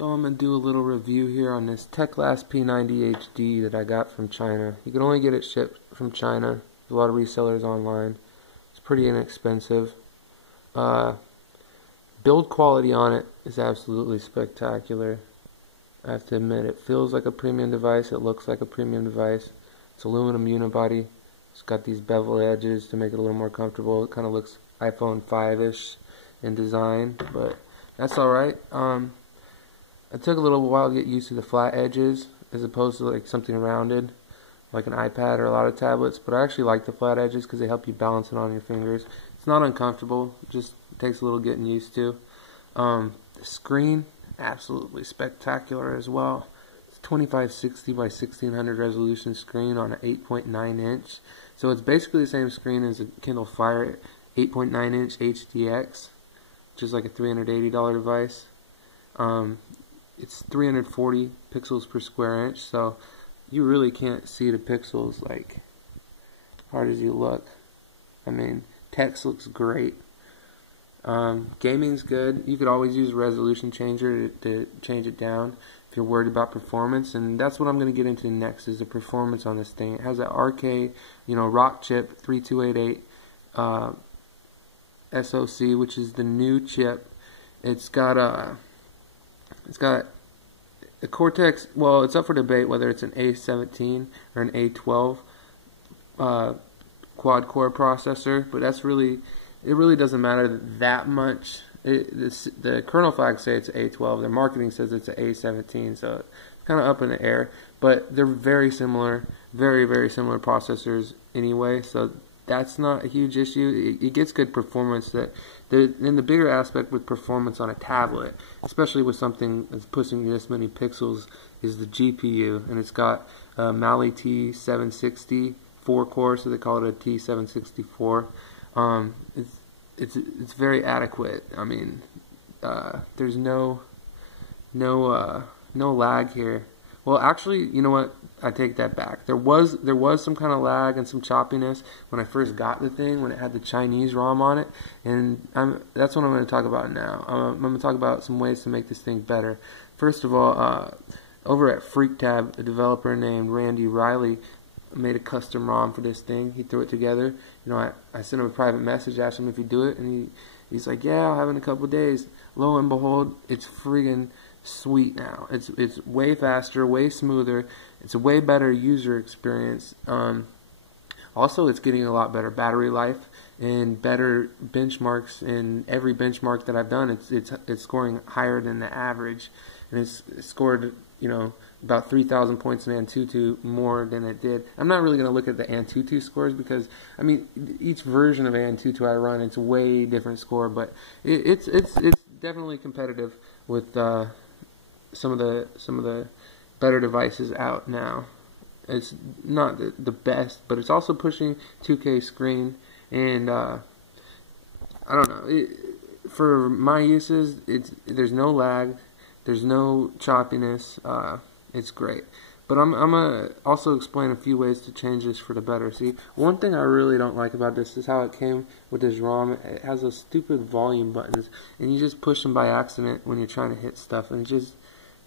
So I'm going to do a little review here on this Teclast P90HD that I got from China. You can only get it shipped from China. There's a lot of resellers online. It's pretty inexpensive. Build quality on it is absolutely spectacular. I have to admit, it feels like a premium device. It looks like a premium device. It's aluminum unibody. It's got these bevel edges to make it a little more comfortable. It kind of looks iPhone 5-ish in design, but that's alright. It took a little while to get used to the flat edges as opposed to like something rounded like an iPad or a lot of tablets, but I actually like the flat edges because they help you balance it on your fingers. It's not uncomfortable, it just takes a little getting used to. The screen, absolutely spectacular as well. It's 2560 by 1600 resolution screen on an 8.9 inch. So it's basically the same screen as a Kindle Fire 8.9 inch HDX, which is like a $380 device. It's 340 pixels per square inch, so you really can't see the pixels like hard as you look. I mean, text looks great. Gaming's good. You could always use a resolution changer to change it down if you're worried about performance, and that's what I'm going to get into next, is the performance on this thing. It has an RK, Rock chip 3288 SoC, which is the new chip. It's got a Cortex. Well, it's up for debate whether it's an A17 or an A12 quad-core processor, but it really doesn't matter that much. The kernel flags say it's an A12. Their marketing says it's an A17, so it's kind of up in the air. But they're very similar, very, very similar processors anyway, so that's not a huge issue. It gets good performance. And the bigger aspect with performance on a tablet, especially with something that's pushing this many pixels, is the GPU. And it's got a Mali T760 4-core, so they call it a T764. It's very adequate. I mean, there's no lag here. Well, actually, you know what? I take that back. There was some kind of lag and some choppiness when I first got the thing, when it had the Chinese ROM on it, and that's what I'm going to talk about now. I'm going to talk about some ways to make this thing better. First of all, over at FreakTab, a developer named Randy Riley made a custom ROM for this thing. He threw it together. I sent him a private message, asked him if he'd do it, and he's like, yeah, I'll have it in a couple of days. Lo and behold, it's friggin' sweet now. It's way faster, way smoother. It's a way better user experience. Also, it's getting a lot better battery life and better benchmarks. In every benchmark that I've done, it's scoring higher than the average, and it's scored about 3,000 points in Antutu more than it did. I'm not really going to look at the Antutu scores because I mean each version of Antutu I run, it's a way different score, but it's definitely competitive with some of the better devices out now. It's not the best, but it's also pushing 2K screen, and I don't know. For my uses, there's no lag, there's no choppiness. It's great. But I'm gonna also explain a few ways to change this for the better. See, one thing I really don't like about this is how it came with this ROM. It has those stupid volume buttons, and you just push them by accident when you're trying to hit stuff, and it's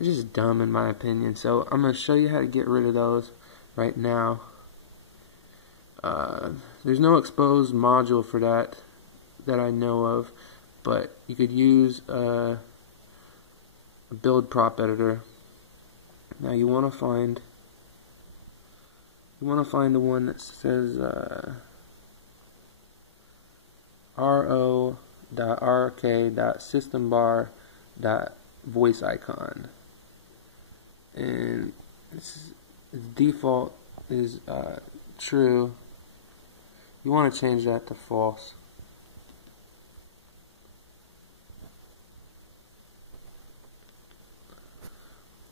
just dumb in my opinion. So I'm going to show you how to get rid of those right now. There's no exposed module for that I know of, but you could use a build prop editor. Now you want to find the one that says ro.rk.systembar.voice icon. And its default is true. You want to change that to false.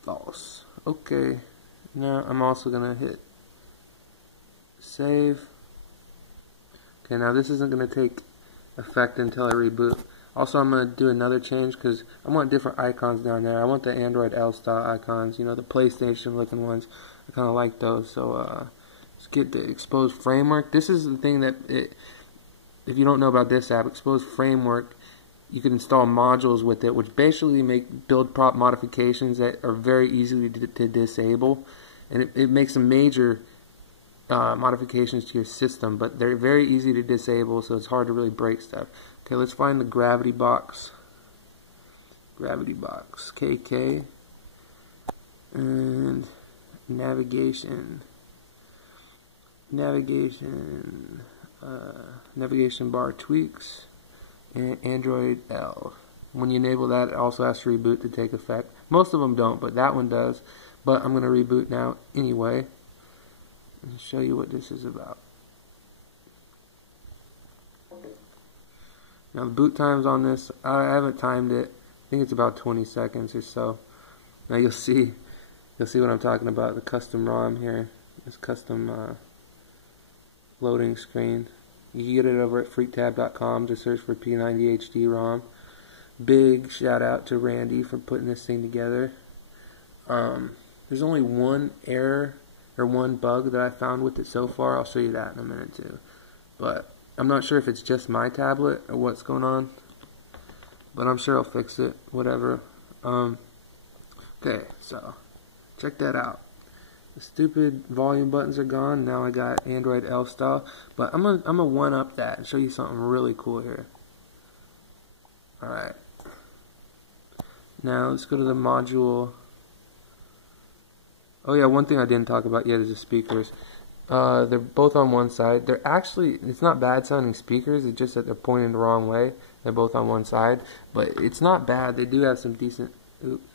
False. Okay. Now I'm also going to hit save. Okay, now this isn't going to take effect until I reboot. Also, I'm going to do another change because I want different icons down there. I want the Android L style icons, the PlayStation looking ones. I kind of like those. So let's get the exposed framework. This is the thing that if you don't know about this app, exposed framework you can install modules with it, which basically make build prop modifications that are very easy to disable, and it makes some major modifications to your system, but they're very easy to disable, so it's hard to really break stuff. Okay, let's find the gravity box. Gravity box, KK, and navigation bar tweaks, and Android L. When you enable that, it also has to reboot to take effect. Most of them don't, but that one does. But I'm going to reboot now anyway and show you what this is about. Now the boot times on this, I haven't timed it. I think it's about 20 seconds or so. Now you'll see what I'm talking about. The custom ROM here, this custom loading screen. You can get it over at freaktab.com. Just search for P90HD ROM. Big shout out to Randy for putting this thing together. There's only one error or one bug that I found with it so far. I'll show you that in a minute too. But I'm not sure if it's just my tablet or what's going on. But I'm sure I'll fix it. Whatever. Okay, so check that out. The stupid volume buttons are gone. Now I got Android L style. But I'm gonna one up that and show you something really cool here. Alright. Now let's go to the module. Oh yeah, one thing I didn't talk about yet is the speakers. They're both on one side. They're actually, it's not bad sounding speakers, it's just that they're pointing the wrong way. They're both on one side. But it's not bad. They do have some decent, oops.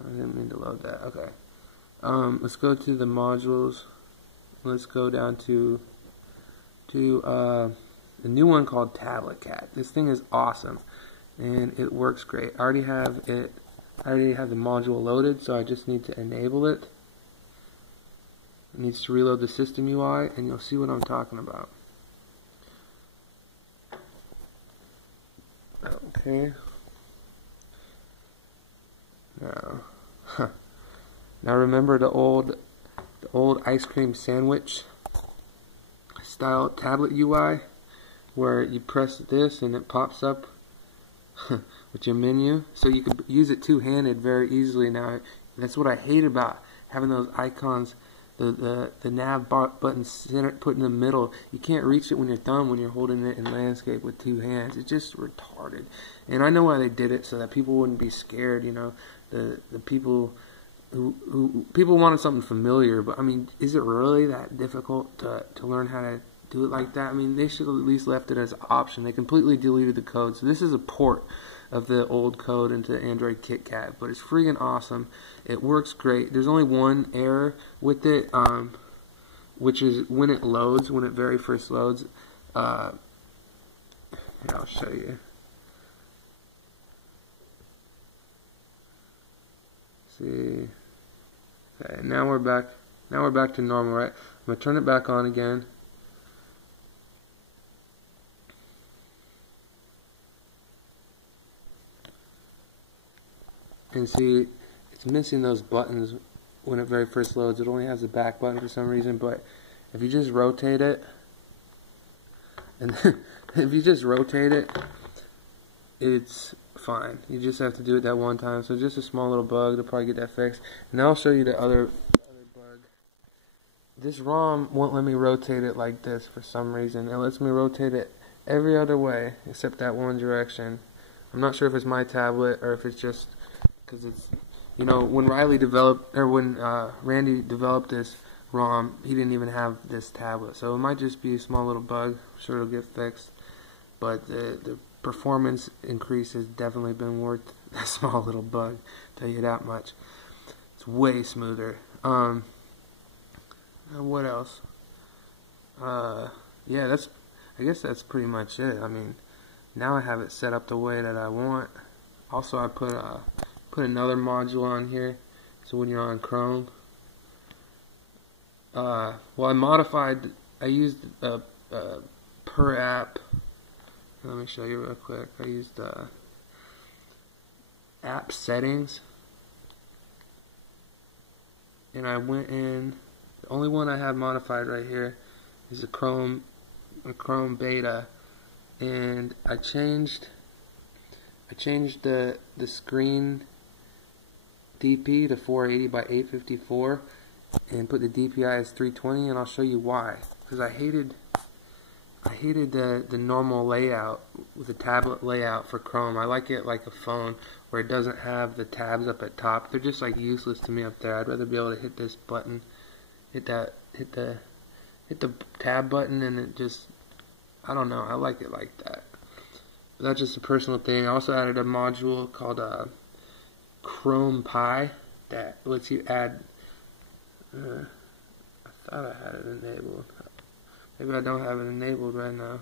I didn't mean to load that. Okay. Let's go to the modules. Let's go down to a new one called Tablet Cat. This thing is awesome and it works great. I already have the module loaded, so I just need to enable it. It needs to reload the system UI, and you'll see what I'm talking about. Okay. Now remember the old ice cream sandwich style tablet UI where you press this and it pops up with your menu, so you can use it two-handed very easily now. That's what I hate about having those icons, the nav button put in the middle. You can't reach it with your thumb when you're holding it in landscape with two hands. It's just retarded. And I know why they did it, so that people wouldn't be scared, you know. The people who wanted something familiar, but I mean, is it really that difficult to learn how to do it like that? I mean, they should have at least left it as an option. They completely deleted the code, so this is a port of the old code into Android KitKat, but it's freaking awesome. It works great. There's only one error with it, which is when it loads, when it very first loads. Here, I'll show you. See. Okay, now we're back. Now we're back to normal, right? I'm gonna turn it back on again. And see, it's missing those buttons when it very first loads. It only has the back button for some reason, but if you just rotate it, and if you just rotate it, it's fine. You just have to do it that one time. So just a small little bug to probably get that fixed. And I'll show you the other bug. This ROM won't let me rotate it like this for some reason. It lets me rotate it every other way except that one direction. I'm not sure if it's my tablet or if it's just because it's, you know, when Randy developed this ROM, he didn't even have this tablet, so it might just be a small little bug. I'm sure it'll get fixed, but the performance increase has definitely been worth that small little bug, I'll tell you that much. It's way smoother. What else? Yeah, I guess that's pretty much it. I mean, now I have it set up the way that I want. Also, I put another module on here, so when you're on Chrome, well, I used per app. Let me show you real quick. I used app settings, and I went in. The only one I have modified right here is the Chrome beta, and I changed the screen DP to 480 by 854 and put the DPI as 320, and I'll show you why. Because I hated the normal layout, the tablet layout for Chrome. I like it like a phone where it doesn't have the tabs up at top. They're just like useless to me up there. I'd rather be able to hit this button, hit the tab button, and it just, I don't know, I like it like that. But that's just a personal thing. I also added a module called Chrome Pi that lets you add, I thought I had it enabled. Maybe I don't have it enabled right now.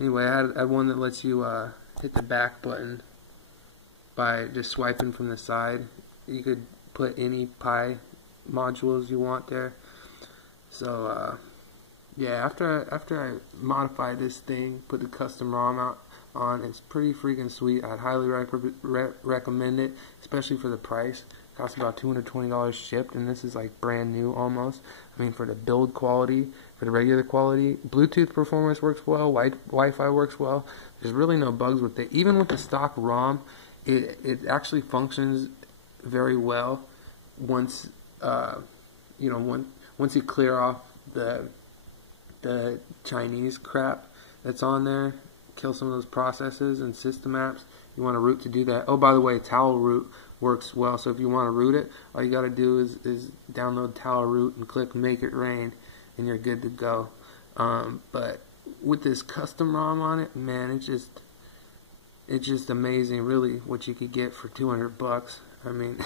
Anyway, I had one that lets you hit the back button by just swiping from the side. You could put any Pi modules you want there. So yeah, after I modified this thing, put the custom ROM out on, it's pretty freaking sweet. I'd highly recommend it, especially for the price. It costs about $220 shipped, and this is like brand new almost. I mean, for the build quality, for the regular quality, Bluetooth performance works well, Wi-Fi works well. There's really no bugs with it. Even with the stock ROM, it actually functions very well once you know, once you clear off the Chinese crap that's on there, kill some of those processes and system apps. You want a root to do that. Oh, by the way, Towel Root works well. So if you want to root it, all you got to do is download Towel Root and click Make It Rain, and you're good to go. But with this custom ROM on it, man, it's just amazing, really, what you could get for $200. I mean,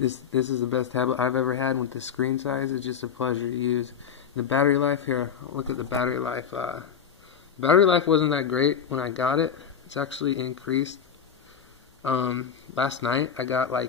this is the best tablet I've ever had. With the screen size, it's just a pleasure to use. The battery life here, look at the battery life. Battery life wasn't that great when I got it. It's actually increased. Last night I got like